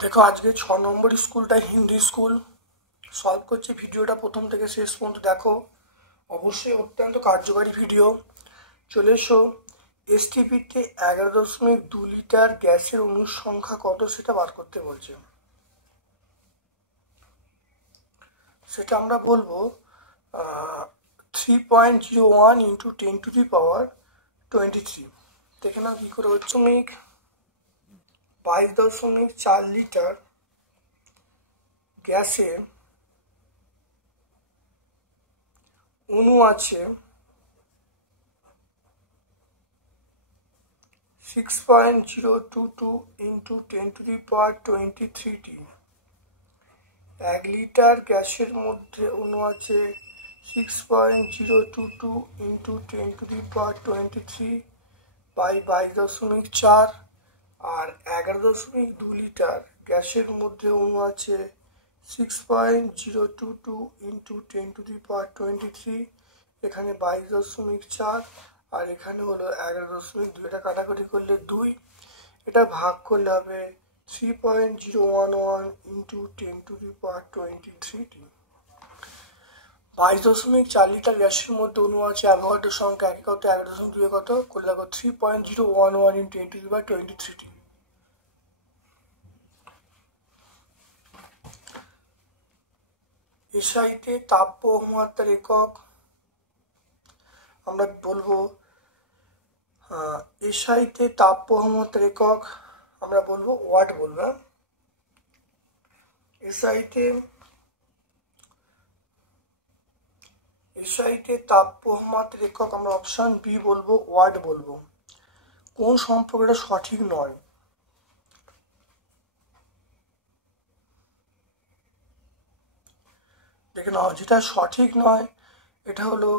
দেখো আজকে 6 নম্বর স্কুলটা হিন্দি স্কুল সলভ করছি। ভিডিওটা প্রথম থেকে শেষ পর্যন্ত দেখো, অবশ্যই অত্যন্ত কার্যকারী ভিডিও। চলে এসো। এসটিপিতে 11.2 লিটার গ্যাসের অণুর সংখ্যা কত সেটা বার করতে বলছে। সেটা আমরা বলবো 3.01 ইন্টু 10⁻23। দেখে নাও কি করে হচ্ছে। 22.4 লিটার গ্যাসে অণু আছে 6.022 ইন্টু 10⁻23টি। 1 লিটার গ্যাসের মধ্যে অণু আছে 6.022 ইন্টু 10⁻23 বাই 22.4। আর 11.2 লিটার গ্যাসের মধ্যে অণু আছে 6.022 ইন্টু 10⁻23। এখানে 22.4 আর এখানে হলো 11.2। এটা কাটাকুটি করলে 2, এটা ভাগ করলে হবে 3.011 ইন্টু 10⁻23টি। 22.4 লিটার গ্যাসের মধ্যে অণু আছে অ্যাভোগাড্রোর সংখ্যা একই কত, 11.2 কত করলে দেখো 3.011 ইন্টু 10⁻23টি। এসআইতে তাপ বহুমাত্রার একক আমরা বলবো, এসআইতে তাপ বহুমাত্রার একক আমরা বলবো ওয়াট বলবো। এসআইতে তাপ বহুমাত্রার একক আমরা অপশন বি বলবো ওয়াট বলবো। কোন সম্পর্কটা সঠিক নয়? দেখে নাও, যেটা সঠিক নয় এটা হলো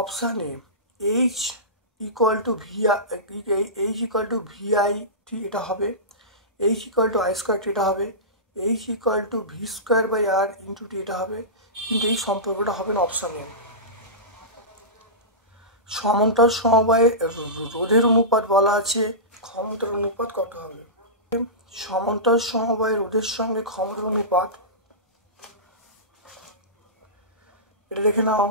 option A, H equal to VI T এটা হবে, H equal to I square T এটা হবে, H equal to V square by R into T এটা হবে, কিন্তু এই সম্পর্কটা হবে না অপশান এ। সমান্তর সমবায়ে রোধের অনুপাত বলা আছে, ক্ষমতার অনুপাত কত হবে? সমান্তর সমবায়ে রোধের সঙ্গে ক্ষমতার অনুপাত এটা দেখে নাও,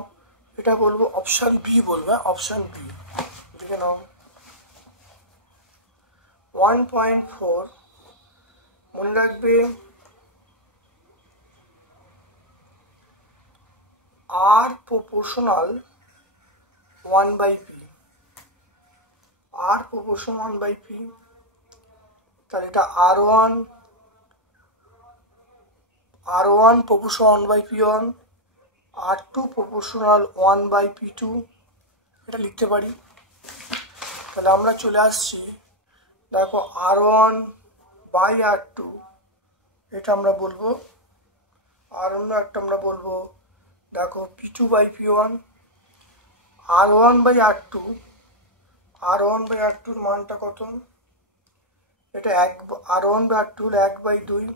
এটা বলবো অপশন বি বলবো, অপশন বি দেখে নাও 1.4। মনে রাখবে আর প্রপোর্শনাল 1/p, আর প্রপোর্শনাল 1/p, তাহলে এটা R1 proportional 1/p1, R2 proportional 1/p2 এটা লিখতে পারি। তাহলে আমরা চলে আসছি, দেখো R1 বাই R2 এটা আমরা বলবো, R1 আমরা বলবো দেখো P2/P1। R1/R2 মানটা কত? এটা R1/R2 হলো 1/2,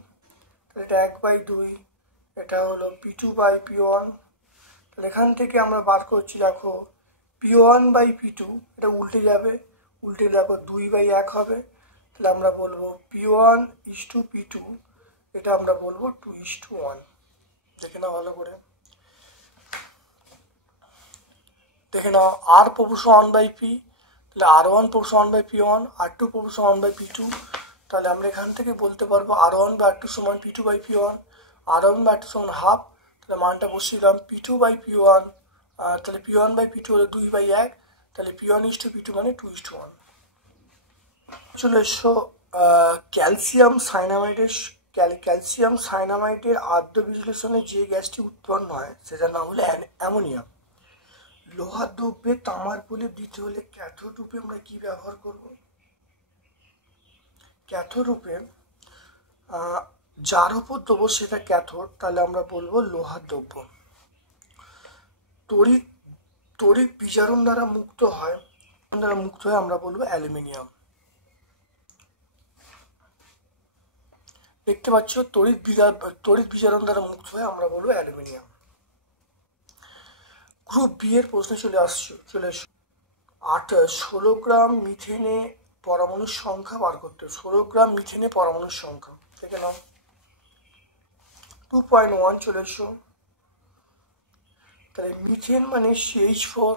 তাহলে এটা 1/2, এটা হলো P2/P1। তাহলে এখান থেকে আমরা বার করছি, দেখো P1/P2 এটা উল্টে যাবে, উল্টে দেখো 2/1 হবে, তাহলে আমরা বলবো P1:P2, এটা আমরা বলবো 2:1। দেখে নাও ভালো করে, দেখে নাও আর প্রপোর্শনাল 1/p, তাহলে R1 proportional 1/P1, R2 proportional 1/P2, তাহলে আমরা এখান থেকে বলতে পারবো R1/R2 সমান P2/P1, R1/R2 সমান হাফ, তাহলে মানটা বসিয়ে দিলাম P2/P1, তাহলে P1/P2 হলো 2/1, তাহলে P1:P2 মানে 2:1। চলে এসো ক্যালসিয়াম সাইনামাইডের আদ্য বিশ্লেষণে যে গ্যাসটি উৎপন্ন হয় সেটার নাম হলো অ্যামোনিয়া। লোহার দ্রব্যে তামার প্রলেপ দিতে হলে ক্যাথোড রূপে আমরা কি ব্যবহার করব? ক্যাথোড রূপে যার উপর দেবো সেটা ক্যাথোড, তাহলে আমরা বলবো লোহার দ্রব্য। তড়িৎ বিজারণ দ্বারা মুক্ত হয় আমরা বলবো অ্যালুমিনিয়াম। দেখতে পাচ্ছ তড়িৎ বিজারণ দ্বারা মুক্ত হয় আমরা বলবো অ্যালুমিনিয়াম। গ্রুপ বি এর প্রশ্নে চলে এসো 16 গ্রাম মিথেনে পরমাণুর সংখ্যা বার করতে। 16 গ্রাম মিথেনে পরমাণুর সংখ্যা দেখে নাও। 2.1 চলে এসো। তাহলে মিথেন মানে CH4,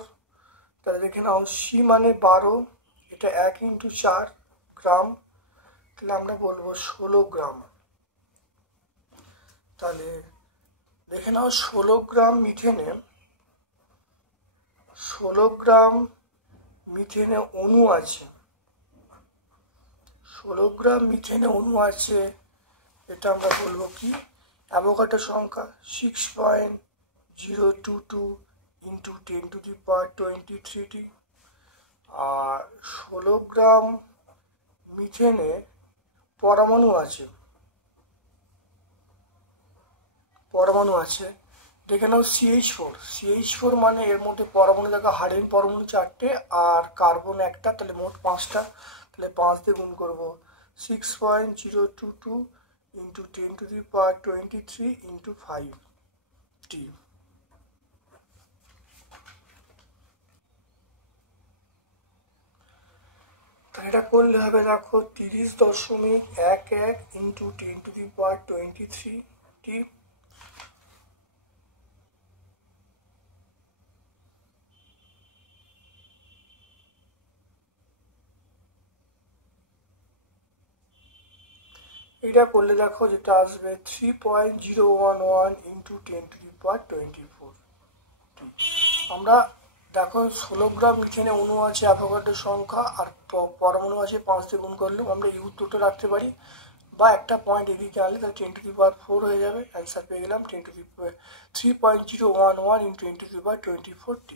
তাহলে দেখে নাও সি মানে 12, এটা 1 × 4 গ্রাম, তাহলে আমরা বলবো 16 গ্রাম। তাহলে দেখে নাও 16 গ্রাম মিথেনে 16 গ্রাম মিথেনে অণু আছে, 16 গ্রাম মিথেনে অণু আছে, এটা আমরা বলবো কি অ্যাভোগাড্রো সংখ্যা 6.022 × 10⁻23t। আর 16 গ্রাম মিথেনে পরমাণু আছে, দেখে নাও CH4 মানে এর মধ্যে পরমাণু দেখো হাইড্রোজেন পরমাণু 4টে আর কার্বন একটা, তাহলে মোট 5টা, তাহলে 5 দিয়ে গুণ করবো 6.022 × 10⁻23 × 5t। তাহলে এটা করলে হবে দেখো 30.11 × 10⁻23t। এটা করলে দেখো যেটা আসবে 3.011 × 10⁻24। আমরা দেখো 16 গ্রাম মিথেনে অণু আছে, অ্যাভোগাড্রো সংখ্যা আর পরমাণু আছে 5 দিয়ে গুণ করলেও আমরা এই উত্তরটা রাখতে পারি, বা একটা পয়েন্ট এদিকে আনলে তাহলে 10⁻4 হয়ে যাবে। অ্যান্সার পেয়ে গেলাম 3.011 × 10⁻24t।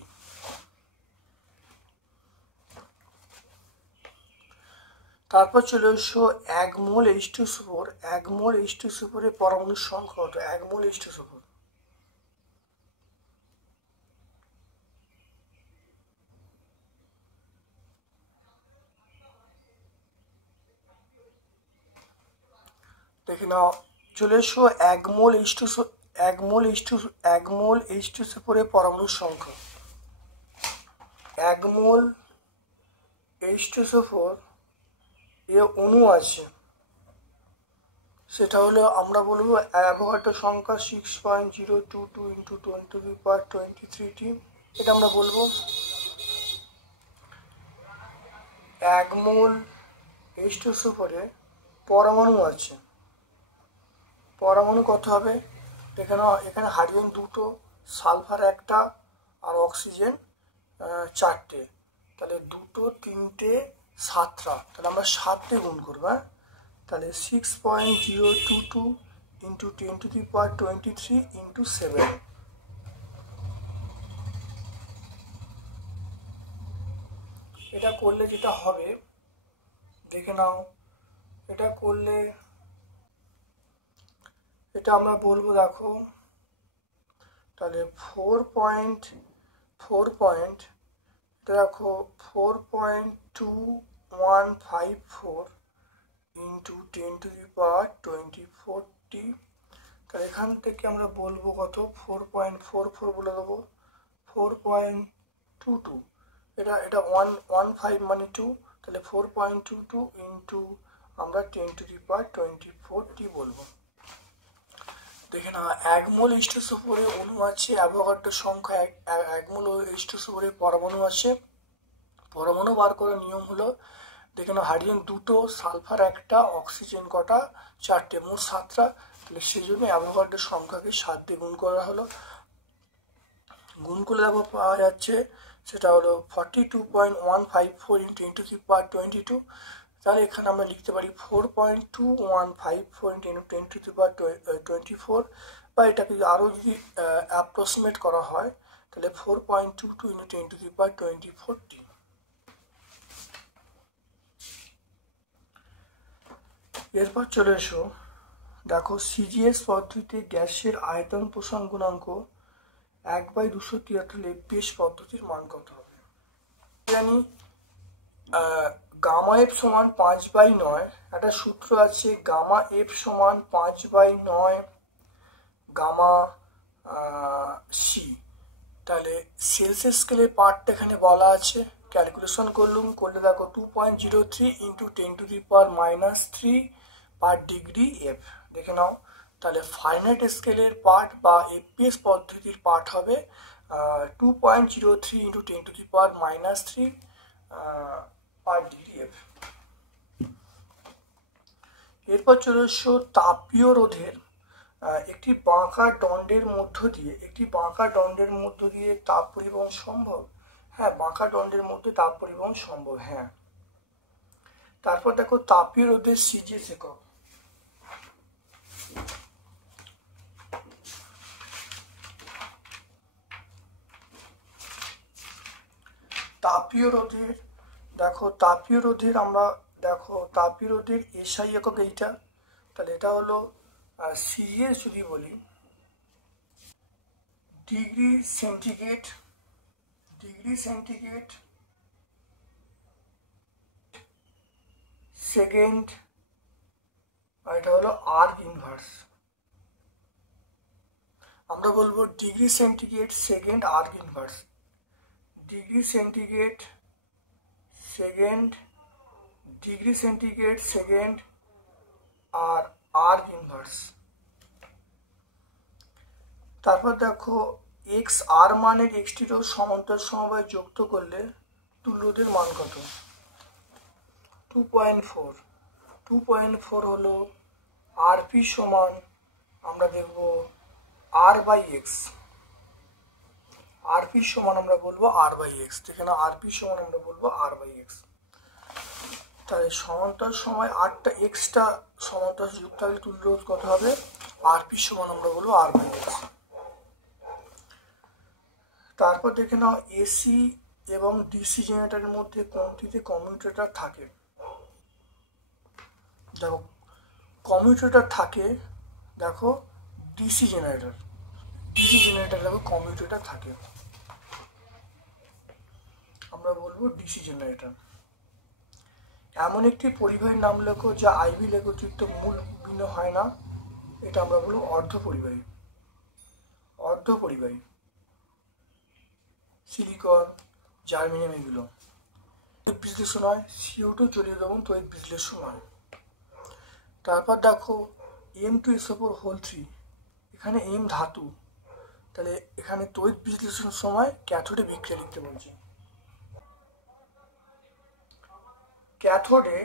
তারপর চলে এসো 1 মোল H2SO4। 1 মোল H2SO4 এর পরমাণুর সংখ্যা কত? 1 মোল H2SO4 দেখে নাও, চলে এসো 1 মোল H2SO4 এর পরমাণুর সংখ্যা। 1 মোল H2SO4 এ অণু আছে, সেটা হলো আমরা বলবো অ্যাভোগাড্রো সংখ্যা 6.022 × 10⁻23t। এটা আমরা বলবো 1 মোল H2SO4 এ পরমাণু আছে, পরমাণু কত হবে? এখানে হাইড্রোজেন 2টো, সালফার একটা আর অক্সিজেন 4টে, তাহলে 2টো 3টে 7টা, তাহলে আমরা 7 দিয়ে গুণ করবো। হ্যাঁ, তাহলে 6.022 × 10⁻23 × 7। এটা করলে যেটা হবে দেখে নাও, এটা করলে এটা আমরা বলবো দেখো, তাহলে 4.4 দেখো 4.2154 × 10⁻24t। তাহলে এখান থেকে আমরা বলবো কত? 4.44 বলে দেবো, 4.22, এটা 115 মানে 2, তাহলে 4.22 × আমরা 10⁻24t বলবো। দেখে না, 1 মোল H2SO4 এ অণু আছে, অ্যাভোগাড্রো সংখ্যা 1 মোল H2SO4 এ পরমাণু আছে। পরমাণু বার করার নিয়ম হলো, দেখে নাও হাইড্রোজেন 2টো, সালফার একটা, অক্সিজেন কটা? 4টে, মোট 7টা, তাহলে সেই জন্য অ্যাভোগাড্রো সংখ্যাকে 7 দিয়ে গুণ করা হলো। গুণ করলে দেখো পাওয়া যাচ্ছে সেটা হলো 42.154 × 10⁻22। তাহলে এখানে আমরা লিখতে পারি 4.2154 × 10⁻24, বা এটাকে আরও যদি অ্যাপ্রক্সিমেট করা হয় তাহলে 4.22 × 10⁻24t। এরপর চলে এসো দেখো, CGS পদ্ধতিতে গ্যাসের আয়তন প্রসারণ গুণাঙ্ক 1/273 FPS পদ্ধতির মান কত হবে? জানি গামা এফ সমান 5/9, একটা সূত্র আছে গামা এফ সমান 5/9 গামা সি। তাহলে সেলসিয়াস স্কেলের পার্টটা এখানে বলা আছে, ক্যালকুলেশন করলে দেখো 2.03 ইন্টু 10⁻³ পার ডিগ্রি এফ দেখে নাও। তাহলে ফারেনহাইট স্কেলের পার্ট বা এফপিএস পদ্ধতির পার্ট হবে 2.03 ইন্টু 10⁻³ পার ডিগ্রি এফ। এরপর চলে এসো তাপীয় রোধের একটি বাঁকা দণ্ডের মধ্য দিয়ে তাপ পরিবহন সম্ভব। হ্যাঁ, বাঁকা দণ্ডের মধ্যে তাপ পরিবহন সম্ভব, হ্যাঁ। তারপর দেখো তাপীয় রোধের সিজিএস একক। তাপীয় রোধের এসআই একক এইটা। তাহলে এটা হলো সিজিএস যদি বলি ডিগ্রি সেন্টিগ্রেড সেকেন্ড, আর এটা হলো আর্ক ইনভার্স। আমরা বলবো degree centigrade second arc inverse, degree centigrade second আর আর্ক ইনভার্স। তারপর দেখো এক্স আর মানের এক্সটি রোধ সমান্তরাল সমবায় যুক্ত করলে তুল্য রোধের মান কত? 2.4 হলো আরপি সমান আমরা দেখব R/X। আরপি সমান আমরা বলবো R/X, এখানে আরপি সমান আমরা বলবো R/X। তাহলে সমান্তরাল সময় 8টা এক্সটা সমান্তরাল যুক্ত হলে তুল্য রোধ কত হবে? আরপি সমান আমরা বলবো R/X। তারপর দেখে নাও এসি এবং ডিসি জেনারেটরের মধ্যে কোনটিতে কমিউটেটর থাকে? দেখো কমিউটেটর থাকে, দেখো ডিসি জেনারেটর দেখো কমিউটেটর থাকে, আমরা বলবো ডিসি জেনারেটর। এমন একটি পরিবাহীর নাম লেখো যা আইভি লেখ অতিরিক্ত মূল ভিন্ন হয় না, এটা আমরা বলবো অর্ধ পরিবাহী। সিলিকন, জার্মেনিয়াম এগুলো। বিশ্লেষণ হয় CO2 জলীয় দ্রবণ তড়িৎ বিশ্লেষণ হয়। তারপর দেখো M2SO4 এখানে M ধাতু, তাহলে এখানে তড়িৎ বিশ্লেষণের সময় ক্যাথোডে বিক্রিয়া লিখতে বলছে। ক্যাথোডে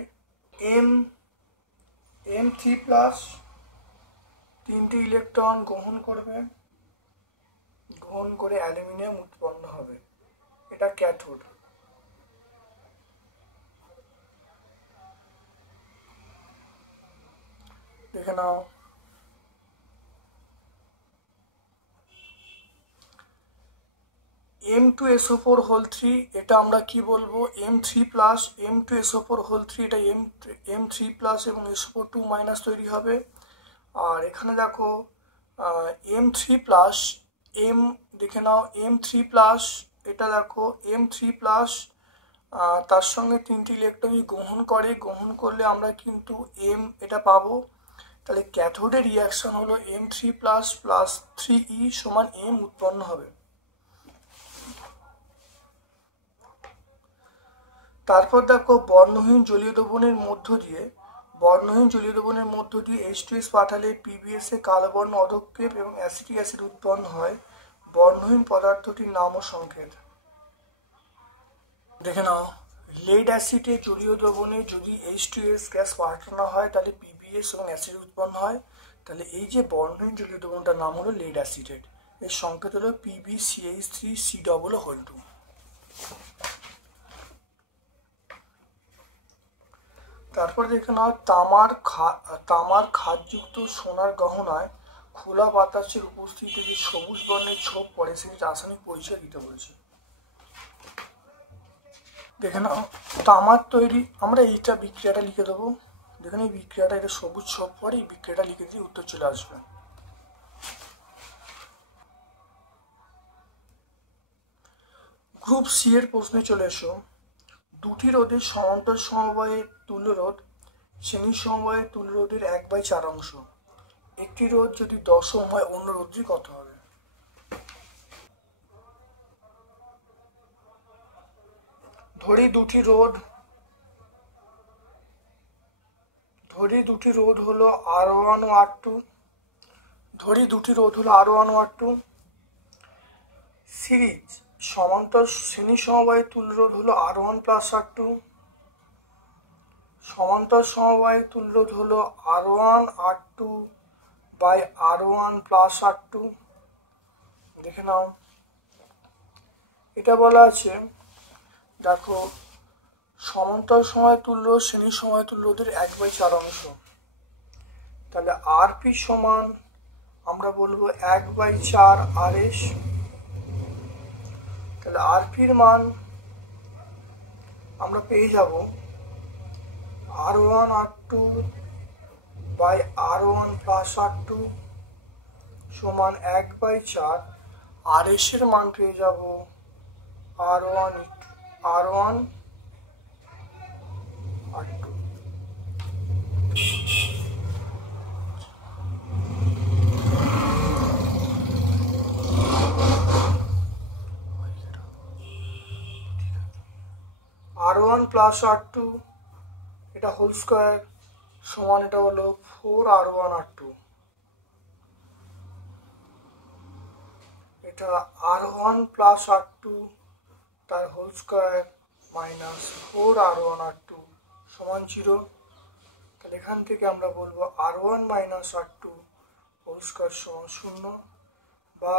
M3+ 3টে ইলেকট্রন গ্রহণ করে অ্যালুমিনিয়াম উৎপন্ন হবে, এটা ক্যাথোড। দেখে নাও M2SO4 এটা আমরা কি বলবো? M3+, M2SO4 এটা M3+ এবং SO2- তৈরি হবে। আর এখানে দেখো M3+, দেখে নাও M3+, এটা দেখো M3+, তার সঙ্গে 3টি ইলেকট্রন গ্রহণ করলে আমরা কিন্তু এটা পাবো। তাহলে ক্যাথোডের রিয়াকশন হলো M3+ + 3E সমান M উৎপন্ন হবে। তারপর দেখো বর্ণহীন জলীয় দ্রবণের মধ্য দিয়ে H2S পাঠালে PbS এ কালো বর্ণ অধক্ষেপ এবং অ্যাসিটিক অ্যাসিড উৎপন্ন হয়। বর্ণহীন পদার্থটির নাম ও সংকেত দেখে নাও। লেড অ্যাসিডে জলীয় দ্রবণে যদি H2S গ্যাস পাঠানো হয় তাহলে PbS এবং অ্যাসিড উৎপন্ন হয়। তাহলে এই যে বর্ণহীন জলীয় দ্রবণটার নাম হলো লেড অ্যাসিডেট, এর সংকেত হলো PbCH3C2। তারপর দেখে নাও তামার খাদযুক্ত সোনার গহনায় খোলা বাতাসের উপস্থিতিতে যে সবুজ বর্ণের ছোপ পড়ে সেটি রাসায়নিক পরিচয় দিতে বলছে। দেখে নাও তামার তৈরি, আমরা এইটা বিক্রিয়াটা লিখে দেবো। দেখুন এই বিক্রিয়াটা, এটা সবুজ ছোপ পড়ে, এই বিক্রিয়াটা লিখে দিয়ে উত্তর চলে আসবে। গ্রুপ সি এর প্রশ্নে চলে এসো। দুটি রোধের সমান্তরাল সমবায়ের তুল্য রোধ শ্রেণী সমবায়ের তুল্য রোধের 1/4 অংশ। একটি রোধ যদি 10 ওহম হয় অন্য রোধটি কত হবে? ধরি দুটি রোধ হলো R1 ও R2। সিরিজ সমান্তর শ্রেণী সমবায়ে তুল্য রোধ হলো R1 প্লাস R2। সমান্তর সমবায়ে তুল্য রোধ হলো R1 R2 by R1 plus R2। দেখে নাও, এটা বলা আছে, দেখো সমান্তর সমবায় তুল্য শ্রেণী সমবায় তুল্য রোধের 1/4 অংশ। তাহলে RP সমান আমরা বলবো 1/4 RS। তাহলে RPর মান আমরা পেয়ে যাব R1 R2 by R1 plus R2 সমান 1/4 RS এর মান পেয়ে যাব R1 R2। R1 plus R2 এটা হোল স্কয়ার সমান এটা হলো 4R1 R2। এটা R1 প্লাস R2 তার whole square minus 4R1 R2 সমান 0। তাহলে এখান থেকে আমরা বলবো R1 minus R2 whole square সমান 0, বা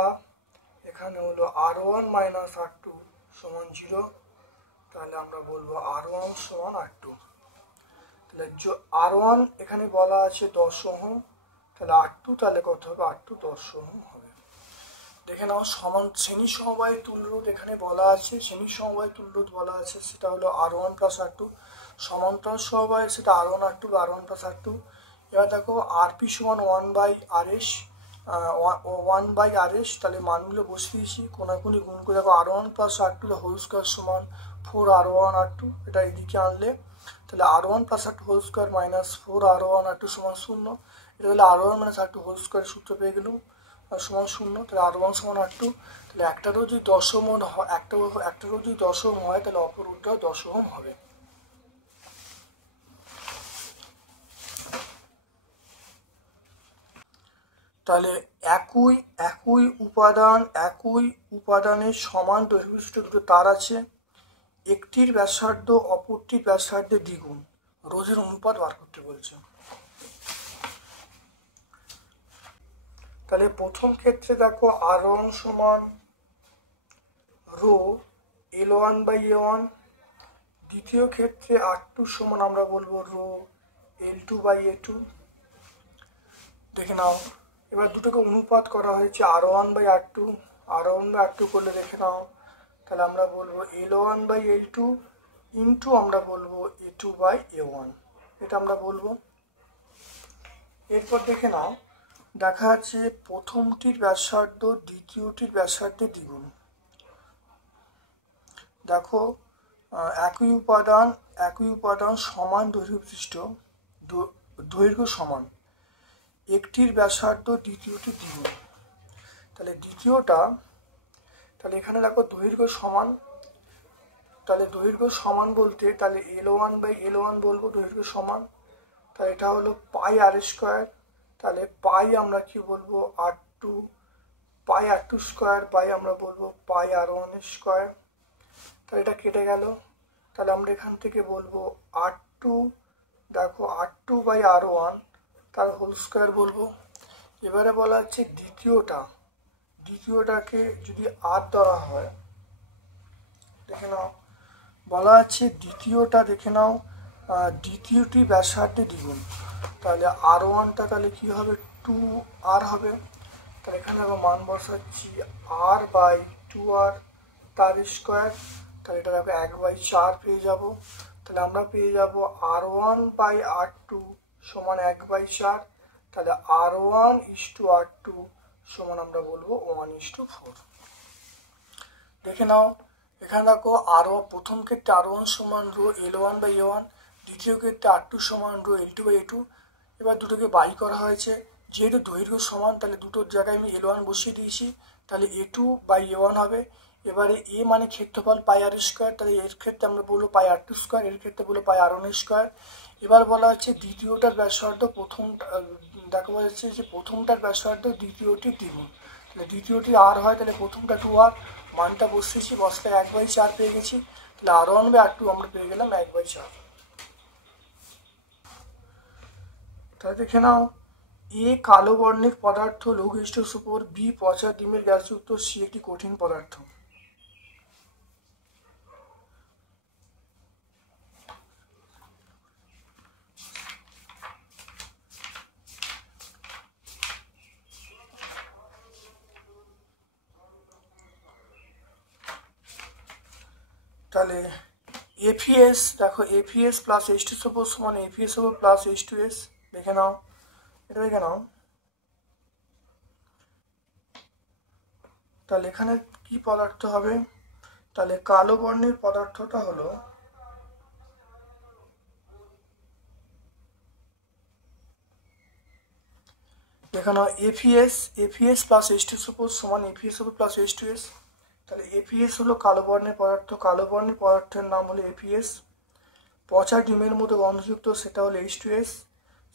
এখানে হলো R1 মাইনাস R2 সমান 0। তাহলে আমরা বলবো R1 সমান R2। তাহলে R1 এখানে বলা আছে 10 ওহম, তাহলে R2 তাহলে কত হবে? R2 10 ওহম হবে। দেখে নাও, শ্রেণী সমবায় তুল্য রোধ এখানে বলা আছে, শ্রেণী সমবায় তুল্য রোধ বলা আছে সেটা হলো R1 প্লাস R2। সমান্তরাল সমবায় সেটা R1 R2 বা R1 প্লাস R2। এবার দেখো RP সমান 1/RS, তাহলে মানগুলো বসে দিয়েছি, কোনাকুনি গুণ করে দেখো R1 plus R2 whole square সমান 4R1 R2। এটা এদিকে আনলে তাহলে R1 plus R2 whole square minus 4R1 R2 সমান 0। এটা তাহলে R1 minus R2 whole square সূত্র পেয়ে গেলাম সমান 0। তাহলে R1 সমান R2। তাহলে একটারও যদি 10 ওহম হয়, একটারও যদি 10 ওহম হয় তাহলে অপরটাও 10 ওহম হবে। তাহলে একই উপাদানের সমান দৈর্ঘ্যবিশিষ্ট দুটো তার আছে, একটির ব্যাসার্ধ অপরটির ব্যাসার্ধের দ্বিগুণ, রোধের অনুপাত বার করতে বলছে। তাহলে প্রথম ক্ষেত্রে দেখো R1 সমান রো L1 বাই A1। দ্বিতীয় ক্ষেত্রে R2 সমান আমরা বলবো রো L2 বাই A2। দেখে নাও, এবার দুটোকে অনুপাত করা হয়েছে R1 by R2। R1 by R2 করলে দেখে নাও, তাহলে আমরা বলবো L1 বাই L2 ইন্টু আমরা বলবো A2 বাই A1, এটা আমরা বলবো। এরপর দেখে নাও, দেখা যাচ্ছে প্রথমটির ব্যাসার্ধ দ্বিতীয়টির ব্যাসার্ধের দ্বিগুণ। দেখো একই উপাদান সমান দৈর্ঘ্য সমান, একটির ব্যাসার্ধ দ্বিতীয়টির দ্বিগুণ। তাহলে তাহলে এখানে দেখো দৈর্ঘ্য সমান, তাহলে দৈর্ঘ্য সমান বলতে তাহলে L1 বাই L1 বলবো দৈর্ঘ্য সমান। তাহলে এটা হলো পাই R স্কোয়ার। তাহলে পাই আমরা কি বলবো পাই R2 স্কোয়ার বাই আমরা বলবো পাই R1 স্কোয়ার। তাহলে এটা কেটে গেল, তাহলে আমরা এখান থেকে বলবো R2, দেখো R2 বাই R1 তার হোল স্কোয়ার বলবো। এবারে বলা হচ্ছে দ্বিতীয়টাকে যদি R ধরা হয়, দেখে নাও বলা আছে দ্বিতীয়টা, দেখে নাও দ্বিতীয়টি ব্যাসার্ধে দ্বিগুণ। তাহলে R1টা তাহলে কি হবে? 2R হবে। তাহলে এখানে আমরা মান বসাচ্ছি R বাই 2R তার স্কোয়ার। তাহলে এটা দেখো 1/4 পেয়ে যাব। তাহলে আমরা পেয়ে যাব R1 বাই R2 সমান 1/4। তাহলে R1 ইস্টু R2 সমান আমরা বলবো 1:4। দেখে নাও, এখানে দেখো প্রথম ক্ষেত্রে R1 সমান রো L1 বাই A1, দ্বিতীয় ক্ষেত্রে R2 সমান রো L2 বাই A2। এবার দুটোকে বাই করা হয়েছে, যেহেতু দৈর্ঘ্য সমান তাহলে দুটোর জায়গায় আমি L1 বসিয়ে দিয়েছি, তাহলে A2 বাই A1 হবে। এবারে এ মানে ক্ষেত্রফল পাই আর স্কোয়ার, তাহলে এর ক্ষেত্রে আমরা বলবো পাই আর টু স্কোয়ার, এর ক্ষেত্রে বলবো পাই আর ওয়ান স্কোয়ার। এবার বলা হচ্ছে দ্বিতীয়টার ব্যাসার্ধ দেখো বলা হচ্ছে যে প্রথমটার ব্যাসার্ধ দ্বিতীয়টির দ্বিগুণ, তাহলে দ্বিতীয়টির আর হয়, তাহলে প্রথমটা 2r, মানটা বসিয়েছি, বসলে 1/4 পেয়ে গেছি, তাহলে r1/r2 আমরা পেয়ে গেলাম 1/4। তাহলে দেখে নাও, এ কালো বর্ণের পদার্থ লৌহ ইস্টের উপর, বি পচা ডিমের গ্যাসযুক্ত, সি একটি কঠিন পদার্থ। তাহলে এফিএস, দেখো এফিএস প্লাস H2SO4 সমান এফিএসও প্লাস H2S, দেখে নাও, এটা দেখে নাও। তাহলে এখানে কি পদার্থ হবে, তাহলে কালো বর্ণের পদার্থটা হলো দেখে নাও এফিএস প্লাস H2SO4 সমান এফিএসও প্লাস H2S। তাহলে এফিএস হলো কালো বর্ণের পদার্থ, কালো বর্ণের পদার্থের নাম হলো এফিএস। পচা ডিমের মতো গন্ধযুক্ত, সেটা হলো H2S।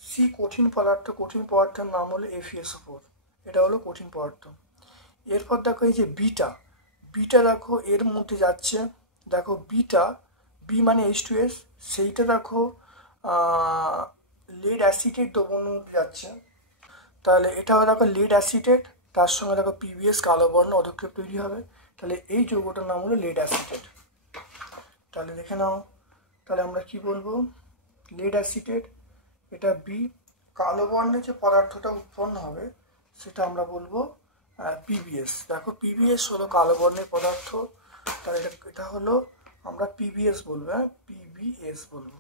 সি কঠিন পদার্থ, কঠিন পদার্থের নাম হলো এফিএসও4, এটা হলো কঠিন পদার্থ। এরপর দেখো এই যে বিটা, বিটা দেখো এর মধ্যে যাচ্ছে, দেখো বিটা, বি মানে H2S, সেইটা দেখো লিড অ্যাসিটেট দ্রবণ যাচ্ছে, তাহলে এটাও দেখো লিড অ্যাসিটেট, তার সঙ্গে দেখো পিবিএস কালো বর্ণ অধক্ষেপ তৈরি হবে, তাহলে এই যৌগটার নাম হলো লিড অ্যাসিটেট। তাহলে দেখে নাও, তাহলে আমরা কি বলবো, লিড অ্যাসিটেট, এটা বি, কালো বর্ণের যে পদার্থটা উৎপন্ন হবে সেটা আমরা বলবো পিবিএস। দেখো পিবিএস হলো কালো বর্ণের পদার্থ, তাহলে এটা হলো আমরা পিবিএস বলবো, পিবিএস বলবো।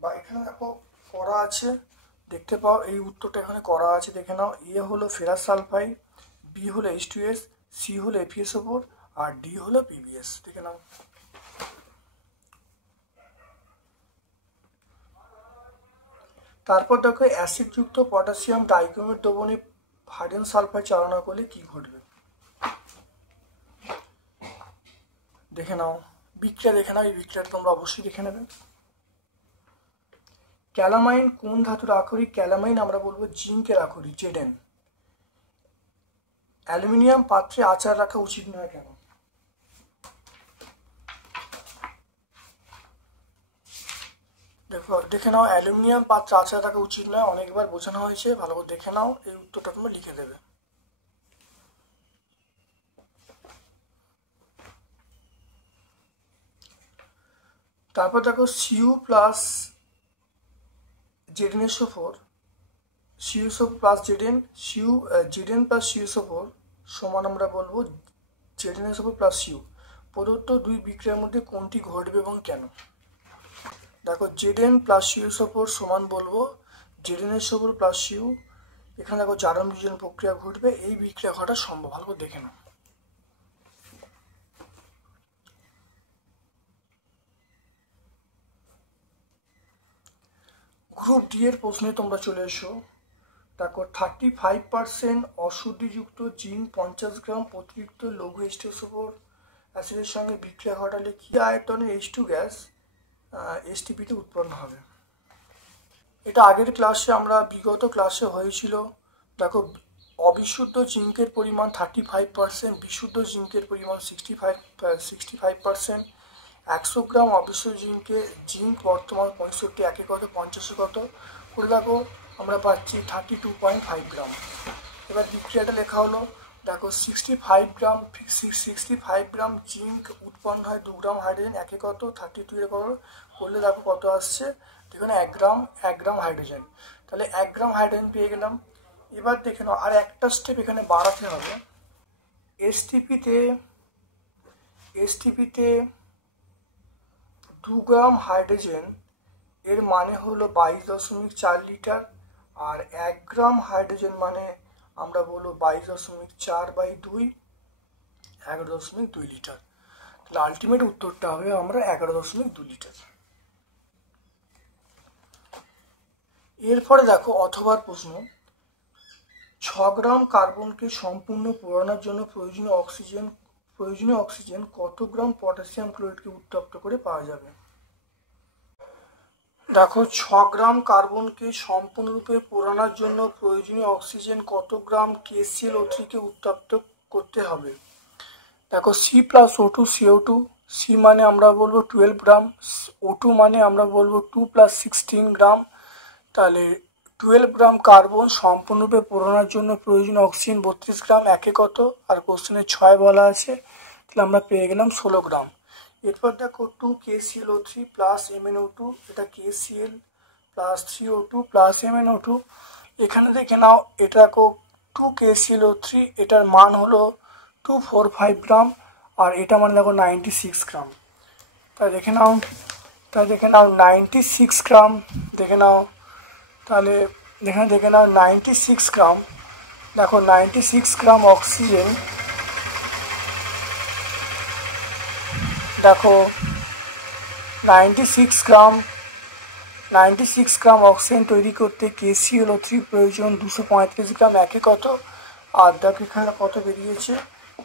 বা এখানে দেখো করা আছে, দেখতে পাও এই উত্তরটা এখানে করা আছে, দেখে নাও, এ হলো ফেরাস সালফাইড, বি হলো H2S, সি হলো এফিএসও4, আর ডি হলো পিবিএস, দেখে নাও। তারপর দেখো অ্যাসিডযুক্ত পটাশিয়াম ডাইক্রোমেট দ্রবণে হাইড্রোজেন সালফাইড চালনা করলে কি ঘটবে, দেখে নাও, বিক্রিয়া দেখে নাও, এই বিক্রিয়াটা তোমরা অবশ্যই দেখে নেবে। ক্যালামাইন কোন ধাতুর আকরিক, ক্যালামাইন আমরা বলবো জিঙ্কের আকরিক, Zn। অ্যালুমিনিয়াম পাত্রে আচার রাখা উচিত নয় কেন, দেখো দেখে নাও, অ্যালুমিনিয়াম পাত্রে আচার রাখা উচিত নয়, অনেকবার বোঝানো হয়েছে, ভালো করে দেখে নাও, এই উত্তরটা তোমরা লিখে দেবে। তারপর দেখো CU plus ZnSO4, CUSO plus Zn, Zn plus CUSO সমান আমরা বলবো ZnSO4 প্লাস সিউ। প্রদত্ত দুই বিক্রিয়ার মধ্যে কোনটি ঘটবে এবং কেন, দেখো Zn প্লাস সিউএসও4 সমান বলবো ZnSO4 প্লাস সিউ, এখানে দেখো জারণ বিয়োজন প্রক্রিয়া ঘটবে, এই বিক্রিয়া ঘটা সম্ভব, ভালো করে দেখে নাও। গ্রুপ ডি এর প্রশ্নে তোমরা চলে এসো, দেখো 35% অশুদ্ধিযুক্ত জিঙ্ক 50 গ্রাম অতিরিক্ত লৌহ H2SO4 অ্যাসিডের সঙ্গে বিক্রিয়া ঘটালে কি আয়তনের H2 গ্যাস এসটিপিতে উৎপন্ন হবে। এটা আগের ক্লাসে আমরা বিগত ক্লাসে হয়েছিল, দেখো অবিশুদ্ধ জিঙ্কের পরিমাণ 35%, বিশুদ্ধ জিঙ্কের পরিমাণ 65%। 100 গ্রাম অবিশুদ্ধ জিঙ্ক বর্তমান 65, একে কত 50 কত করে দেখো আমরা পাচ্ছি 32.5 গ্রাম। এবার বিক্রিয়াটা লেখা হলো, দেখো 65 গ্রাম জিঙ্ক উৎপন্ন হয় 2 গ্রাম হাইড্রোজেন, একে কত 32 এর করলে দেখো কত আসছে, দেখুন 1 গ্রাম হাইড্রোজেন, তাহলে 1 গ্রাম হাইড্রোজেন পেয়ে গেলাম। এবার দেখে নাও আর একটা স্টেপ এখানে বাড়াতে হবে, এসটিপিতে 2 গ্রাম হাইড্রোজেন এর মানে হলো 22.4 লিটার, আর 1 গ্রাম হাইড্রোজেন মানে আমরা বলবো 22.4/2, 11.2 লিটার, তাহলে আলটিমেট উত্তরটা হবে আমরা 11.2 লিটার। এরপরে দেখো অথবার প্রশ্ন, 6 গ্রাম কার্বনকে সম্পূর্ণ পোড়ানোর জন্য প্রয়োজনীয় অক্সিজেন কত গ্রাম পটাশিয়াম ক্লোরাইডকে উত্তপ্ত করে পাওয়া যাবে? দেখো 6 গ্রাম কার্বনকে সম্পূর্ণরূপে পোড়ানোর জন্য প্রয়োজনীয় অক্সিজেন কত গ্রাম KClO3কে উত্তপ্ত করতে হবে? দেখো C+O2 সি মানে আমরা বলবো 12 গ্রাম, O2 মানে আমরা বলবো 2 + 16 গ্রাম। তাহলে 12 গ্রাম কার্বন সম্পূর্ণরূপে পোড়ানোর জন্য প্রয়োজনীয় অক্সিজেন 32 গ্রাম, একে কত? আর কোশ্চেনে 6 বলা আছে, তাহলে আমরা পেয়ে গেলাম 16 গ্রাম। এরপর দেখো 2 KClO3 + MnO2, এটা KCl + 3O2 + MnO2। এখানে দেখে নাও, এটা দেখো 2 KClO3, এটার মান হলো 245 গ্রাম, আর এটা মানে দেখো 96 গ্রাম। তাই দেখে নাও 96 গ্রাম, দেখে নাও তাহলে এখানে দেখে নাও 96 গ্রাম। দেখো 96 গ্রাম অক্সিজেন, দেখো 96 গ্রাম অক্সিজেন তৈরি করতে KClO3 প্রয়োজন 235 গ্রাম, একে কত? আর দেখো এখানে কত বেরিয়েছে,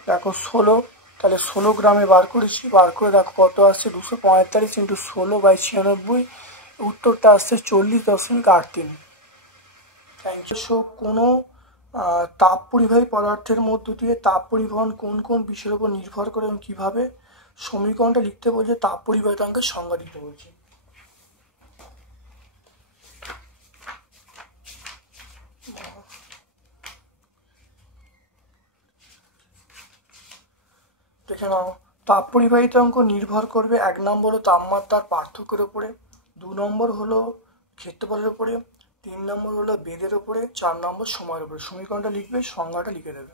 দেখো 16, তাহলে 16 গ্রামে বার করেছি, বার করে দেখো কত আসছে, 245 × 16/96, উত্তরটা আসছে 40.83। Thank you. সো কোনো তাপ পরিবাহী পদার্থের মধ্য দিয়ে তাপ পরিবহন কোন কোন বিষয়ের উপর নির্ভর করে এবং কীভাবে? সমীকরণটা লিখতে বলছে, তাপ পরিবাহিতাঙ্কের সংজ্ঞা দিতে বলছে। দেখে নাও, তাপ পরিবাহিতাঙ্ক নির্ভর করবে 1 নম্বর হলো তাপমাত্রার পার্থক্যের উপরে, 2 নম্বর হলো ক্ষেত্রফলের উপরে, 3 নম্বর হলো বেদের উপরে, 4 নম্বর সময়ের উপরে। সমীকরণটা লিখবে, সংজ্ঞাটা লিখে দেবে।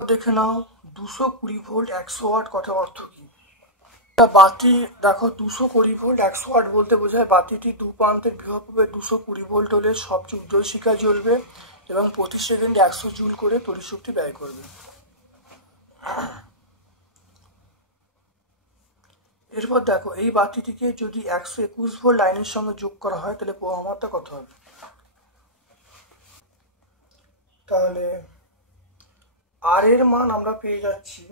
দেখে নাও 220 ভোল্ট 100 ওয়াট কথার অর্থ কি? বাতি দেখো 220 ভোল্ট 100 ওয়াট বলতে বোঝায় বাতিটি দু প্রান্তের বিভব 220 ভোল্ট হলে সবচেয়ে উজ্জ্বল শিখা জ্বলবে এবং প্রতি সেকেন্ডে 100 জুল করে তড়িৎ শক্তি ব্যয় করবে। এরপর দেখো, এই বাতিটিকে যদি 121 ভোল্ট লাইনের সঙ্গে যোগ করা হয় তাহলে প্রবাহমাত্রা কত হবে? তাহলে আর এর মান আমরা পেয়ে যাচ্ছি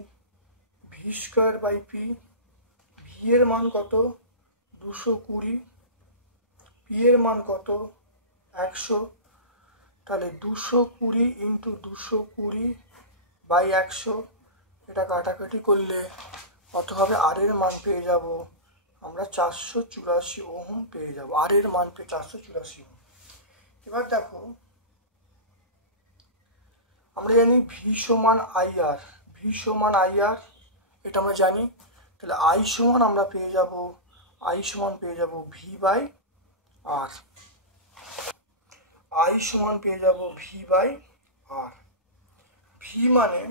v²/p, ভি এর মান কত? 220, পি এর মান কত? 100। তাহলে 220 × 220/100, এটা কাটাকাটি করলে কত হবে? আর এর মান পেয়ে যাব আমরা 484 ওহম পেয়ে যাব, আর এর মান পেয়ে 484 ওহম। এবার দেখো, আমরা জানি ভি সমান আইআর, এটা আমরা জানি। তাহলে আই সমান আমরা পেয়ে যাব v/r, আই সমান পেয়ে যাব v/r। ভি মানে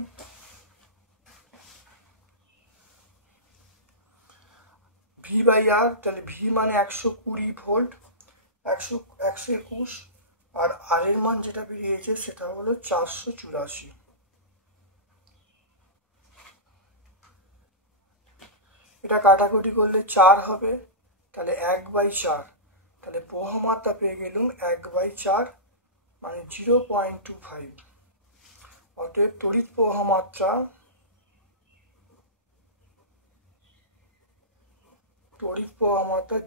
v/r, তাহলে ভি মানে 120 ভোল্ট, 121, আর আর এর মান যেটা বেরিয়েছে সেটা হলো 484। এটা কাটাকুটি করলে 4 হবে, তাহলে 1/4, তাহলে প্রবাহমাত্রা পেয়ে গেলুম 1/4 মানে 0.25। অতএব তড়িৎ প্রবাহমাত্রা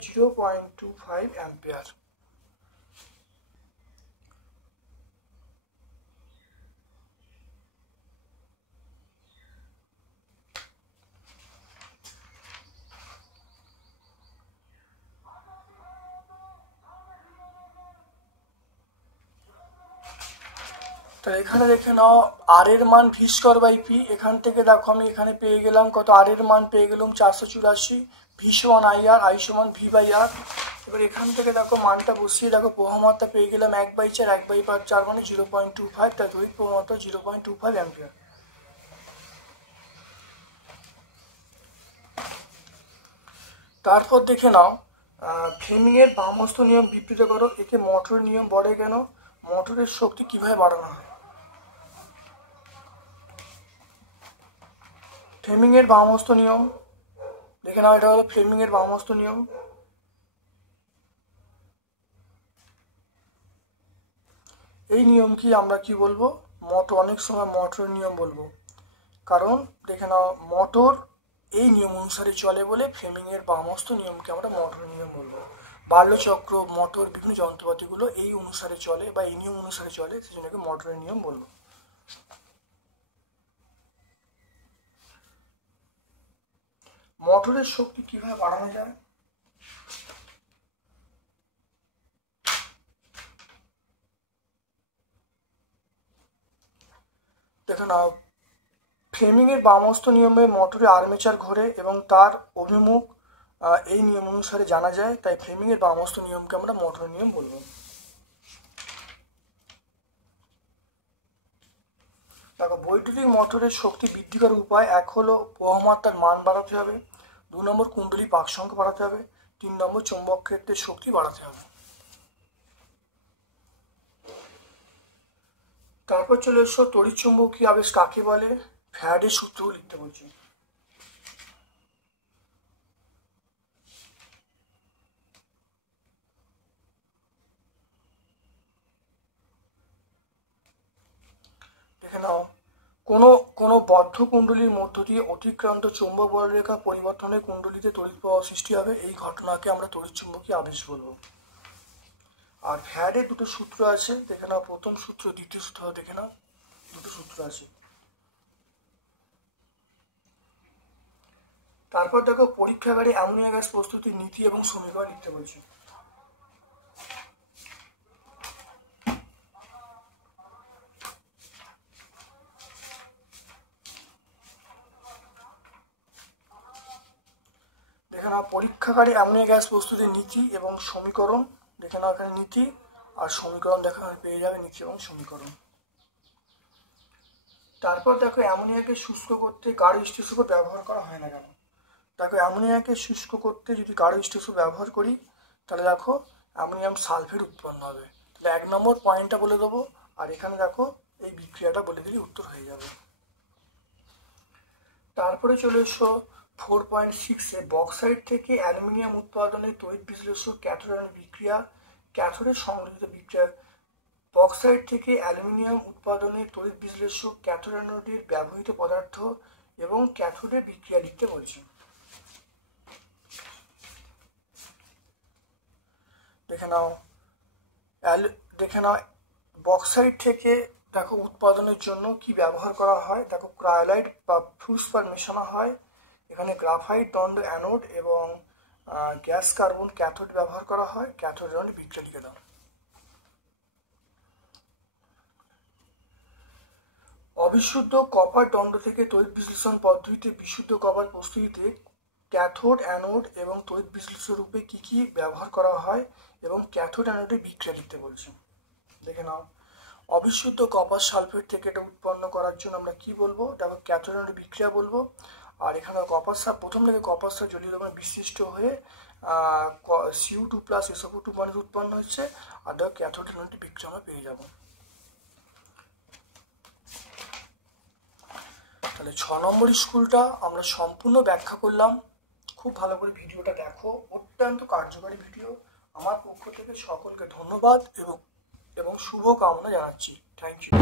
0.25 অ্যাম্পিয়ার। তাহলে এখানে দেখে নাও, আর এর মান v²/p, এখান থেকে দেখো আমি এখানে পেয়ে গেলাম কত? আর এর মান পেয়ে গেলাম 484, ভি সমান আইআর, আই সমান v/r। এবার এখান থেকে দেখো মানটা বসিয়ে দেখো প্রবাহমাত্রা পেয়ে গেলাম 1/4, 1/4 মানে 0.25, তাই তড়িৎ প্রবাহমাত্রা 0.25 অ্যাম্পিয়ার। তারপর দেখে নাও, ফ্লেমিংয়ের বামহস্ত নিয়ম বিবৃত করো। একে মোটরের নিয়ম বলে কেন? মোটরের শক্তি কিভাবে বাড়ানো হয়? ফ্লেমিংয়ের বামহস্ত নিয়ম দেখে নাও, এটা হলো ফ্লেমিংয়ের বামহস্ত নিয়ম। এই নিয়মকে আমরা কি বলবো, অনেক সময় মোটরের নিয়ম বলবো, কারণ দেখে নাও মোটর এই নিয়ম অনুসারে চলে বলে ফ্লেমিংয়ের সমস্ত নিয়মকে আমরা মোটরের নিয়ম বলবো। বার্লোচক্র, মোটর, বিভিন্ন যন্ত্রপাতিগুলো এই অনুসারে চলে বা এই নিয়ম অনুসারে চলে, সেজন্য মোটরের নিয়ম বলবো। মোটরের শক্তি কিভাবে বাড়ানো যায়? দেখো না, ফ্লেমিংয়ের সমস্ত নিয়মে মোটরে আর্মেচার ঘোরে এবং তার অভিমুখ এই নিয়ম অনুসারে জানা যায়, তাই ফ্লেমিংয়ের সমস্ত নিয়মকে আমরা মোটরের নিয়ম বলবো। দেখো, বৈদ্যুতিক মোটরের শক্তি বৃদ্ধি করার উপায়: এক হলো বহমাত্রার মান বাড়াতে হবে, 2 নম্বর কুণ্ডলী পাক সংখ্যা বাড়াতে হবে, 3 নম্বর চৌম্বক ক্ষেত্রের শক্তি বাড়াতে হবে। তারপর চলে এসো তড়িৎচুম্বকীয় আবেশ কাকে বলে, ফ্যারাডের সূত্র লিখতে বলছি। দেখে নাও, কোনো বদ্ধ কুণ্ডলীর মধ্য দিয়ে অতিক্রান্ত চৌম্বক বলরেখা পরিবর্তনে কুণ্ডলীতে তড়িৎ প্রবাহ সৃষ্টি হবে, এই ঘটনাকে আমরা তড়িৎচুম্বকীয় আবেশ বলবো। আর ফ্যারাডের দুটো সূত্র আছে, দেখে নাও, প্রথম সূত্র, দ্বিতীয় সূত্র, দেখে নাও দুটো সূত্র আছে। তারপর দেখো, পরীক্ষাগারে অ্যামোনিয়া গ্যাস প্রস্তুতির নীতি এবং সমীকরণ লিখতে বলছি। দেখে নাও, পরীক্ষাগারে অ্যামোনিয়া গ্যাস প্রস্তুতির নীতি এবং সমীকরণ, দেখে নাও এখানে নীতি আর সমীকরণ দেখা পেয়ে যাবে, নীতি এবং সমীকরণ। তারপর দেখো, অ্যামোনিয়াকে শুষ্ক করতে গাঢ় স্টেসোকোপ ব্যবহার করা হয় না কেন? দেখো, অ্যামোনিয়াকে শুষ্ক করতে যদি গাঢ় স্টেসোকোপ ব্যবহার করি, তাহলে দেখো অ্যামোনিয়াম সালফেট উৎপন্ন হবে। তাহলে 1 নম্বর পয়েন্টটা বলে দেবো, আর এখানে দেখো এই বিক্রিয়াটা বলে দিলে উত্তর হয়ে যাবে। তারপরে চলে এসো 4.6-এ, বক্সাইট থেকে অ্যালুমিনিয়াম উৎপাদনের তড়িৎ বিশ্লেষক ক্যাথোড অ্যানোড বিক্রিয়া। ক্যাথোডের সংশ্লিষ্ট বিক্রিয়া, বক্সাইট থেকে অ্যালুমিনিয়াম উৎপাদনের তড়িৎ বিশ্লেষক ক্যাথোড অ্যানোডের ব্যবহৃত পদার্থ এবং ক্যাথোডের বিক্রিয়া লিখতে বলছি। দেখে নাও বক্সাইট থেকে দেখো উৎপাদনের জন্য কি ব্যবহার করা হয়। দেখো, ক্রায়োলাইট বা ফ্লুসপার মেশানো হয়, এখানে গ্রাফাইট দণ্ড অ্যানোড এবং গ্যাস কার্বন ক্যাথোড ব্যবহার করা হয়। ক্যাথোড অ্যানোড বিক্রিয়া লিখে দাও। অবিশুদ্ধ কপার দণ্ড থেকে তড়িৎ বিশ্লেষণ পদ্ধতিতে বিশুদ্ধ কপার প্রস্তুতিতে ক্যাথোড অ্যানোড এবং তড়িৎ বিশ্লেষক রূপে কি কি ব্যবহার করা হয় এবং ক্যাথোড অ্যানোডের বিক্রিয়া লিখতে বলছি। দেখে নাও, অবিশুদ্ধ কপার সালফেট থেকে এটা উৎপন্ন করার জন্য আমরা কি বলবো, দেখো ক্যাথোড অ্যানোড বিক্রিয়া বলবো। আর এখানে কপার সার, প্রথম থেকে কপার সার জলীয় দ্রবণে বিশিষ্ট হয়ে CO2 প্লাস SO2 মানে উৎপন্ন হচ্ছে, আর দেখো ক্যাথোড অ্যানোড বিক্রিয়া আমরা পেয়ে যাবো। তাহলে 6 নম্বর স্কুলটা আমরা সম্পূর্ণ ব্যাখ্যা করলাম। খুব ভালো করে ভিডিওটা দেখো, অত্যন্ত কার্যকরী ভিডিও। আমার পক্ষ থেকে সকলকে ধন্যবাদ এবং শুভ কামনা জানাচ্ছি। Thank you.